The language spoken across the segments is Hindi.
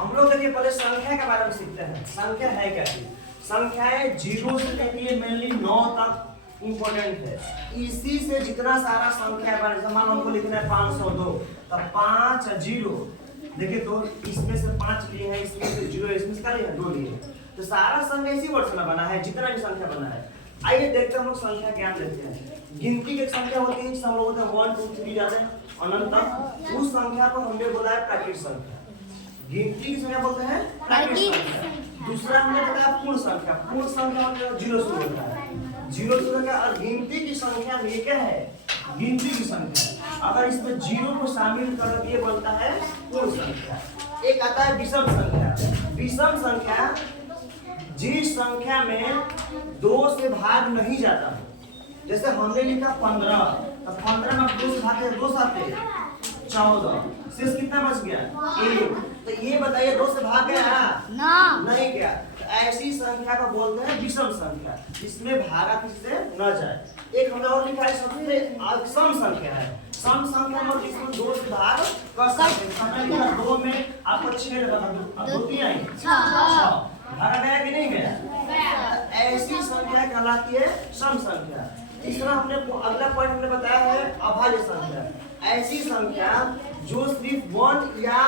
हम लोग देखिए पहले संख्या के बारे में सीखते हैं। संख्या है क्या चीज? संख्याएं 0 से लेके मेनली 9 तक इम्पोर्टेंट है। इसी से जितना सारा संख्या है, जैसे मान हमको लिखना है 502, तब 5 0 देखिए तो इसमें से 5 लिए हैं, इसमें से 0, इसमें से क्या लिए हैं? 2 लिए हैं। तो सारा संख्या इसी वर्ड से बना है, जितना भी संख्या बना है। आइए देखते हैं हम लोग संख्या ज्ञान लेते हैं। गिनती की संख्या होती है, हम लोग होते हैं 1 2 3 जाते हैं अनंत तक। उस संख्या को हमने बोला है प्राकृत संख्या। गिनती की संख्या बोलते हैं प्राकृत संख्या। दूसरा हमने बताया पूर्ण संख्या। पूर्ण संख्या मतलब 0 से होता है, 0 से होता है। और गिनती की संख्या में क्या है? गिनती की संख्या। अगर इसमें 0 को शामिल कर दिए बनता है पूर्ण संख्या। एक आता है विषम संख्या। विषम संख्या जिस संख्या में 2 से भाग नहीं जाता है। जैसे हमने लिखा 15, तो 15 में 2 से भाग 2 आते 14, शेष कितना बच गया? 1। तो ये बताइए 2 से भाग गया नहीं गया। तो ऐसी संख्या को बोलते हैं विषम संख्या, जिसमें भागा किसी से न जाए। एक हमने और लिखा है सबसे सम संख्या है। सम संख्या में जिसमें 2 से भाग कर सकते हैं। हमने लिखा 2 में आपको 6 लगा, अब 2 3 आई 6 भागा गया कि नहीं गया? ऐसी संख्या कहलाती है सम संख्या। तीसरा हमने अगला पॉइंट हमने बताया है अभाज्य संख्या। ऐसी संख्या जो सिर्फ 1 या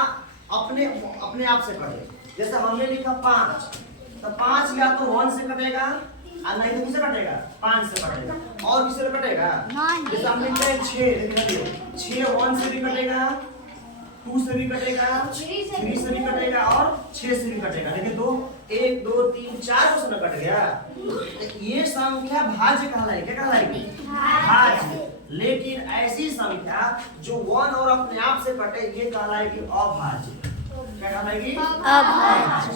अपने आप से कटे। जैसे हमने लिखा 5, तो 5 या तो 1 से कटेगा और नहीं तो किससे कटेगा? 5 से कटेगा। और किससे कटेगा? जैसे हमने लिखा 6, 6 1 से भी कटेगा, 2 से भी कटेगा, 3 से भी कटेगा और 6 से भी कटेगा। देखिए तो 1 2 3 4 से न कट गया। तो ये संख्या भाज्य कहलाएगी। क्या कहलाएगी? भाज्य। लेकिन ऐसी संख्या जो 1 और अपने आप से कटे ये कहलाएगी अभाज्य। क्या कहलाएगी? अभाज्य।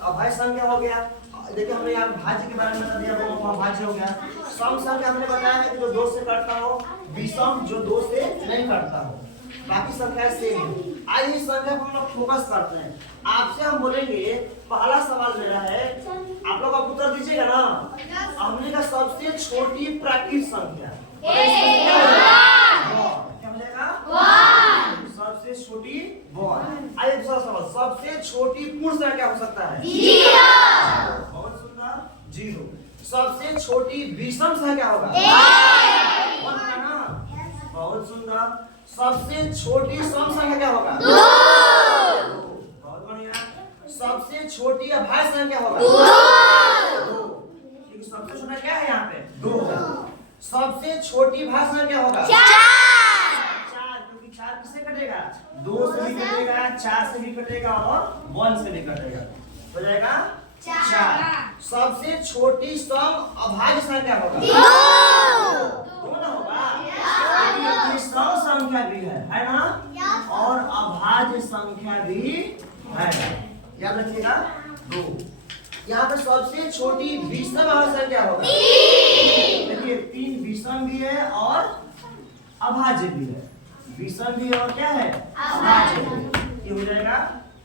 अभाज्य संख्या हो गया। देखिए हमने यहाँ भाज्य के बारे में बता दिया, वो अभाज्य हो गया। सम संख्या हमने बताया है कि जो 2 से कटता हो, विषम जो 2 से नहीं कटता हो। बाकी संख्या सेम है। आज इस संख्या को हम लोग फोकस करते हैं। आपसे हम बोलेंगे, पहला सवाल मेरा है, आप लोग आप उत्तर दीजिएगा ना। हमने का सबसे छोटी प्राकृत संख्या क्या हो जाएगा? सबसे छोटी 1। आइए दूसरा सवाल, सबसे छोटी पूर्ण संख्या क्या हो सकता है? 0। बहुत सुंदर, 0। सबसे छोटी विषम संख्या क्या होगा? 1 का ना। बहुत सुंदर। सबसे छोटी सम संख्या क्या होगा? 2। बहुत बढ़िया। सबसे छोटी अभाज्य संख्या होगा? 2। सबसे छोटा क्या है यहाँ पे? 2। सबसे छोटी भाज्य संख्या होगा? 4। क्योंकि 4 किससे कटेगा? 2 से भी कटेगा, 4 से भी कटेगा और 1 से भी कटेगा। हो जाएगा 4। सबसे छोटी सम अभाज्य संख्या होगा? 2 ना होगा। ये सम संख्या भी है ना? और अभाज्य संख्या भी है। याद रखिएगा 2। यहाँ पे सबसे छोटी विषम अभाज्य संख्या होगा? देखिए 3 विषम भी है और अभाज्य भी है। विषम भी है और क्या है? अभाज्य भी। ये हो जाएगा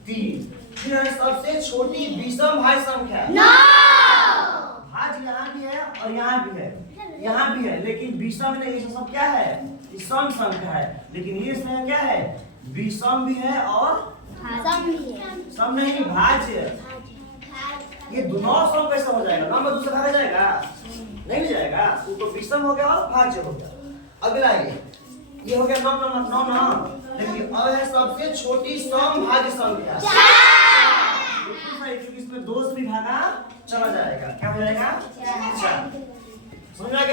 3। फिर सबसे छोटी विषम भाज्य संख्या भाज्य यहाँ भी है और यहाँ भी है, यहाँ भी है। लेकिन विषम नहीं, ये सब क्या है? सम संख्या है। लेकिन ये संख्या क्या है? विषम भी है और सम नहीं, भाज्य। ये दोनों सम कैसे हो जाएगा? नंबर दूसरा भागा जाएगा? नहीं जाएगा। तो विषम हो गया और भाज्य हो गया। अगला ये हो गया 9। लेकिन अब है सबसे छोटी सम भाज्य संख्या। इसमें 2 से भी भागा चला जाएगा। क्या हो जाएगा? 4। समझ आ गया?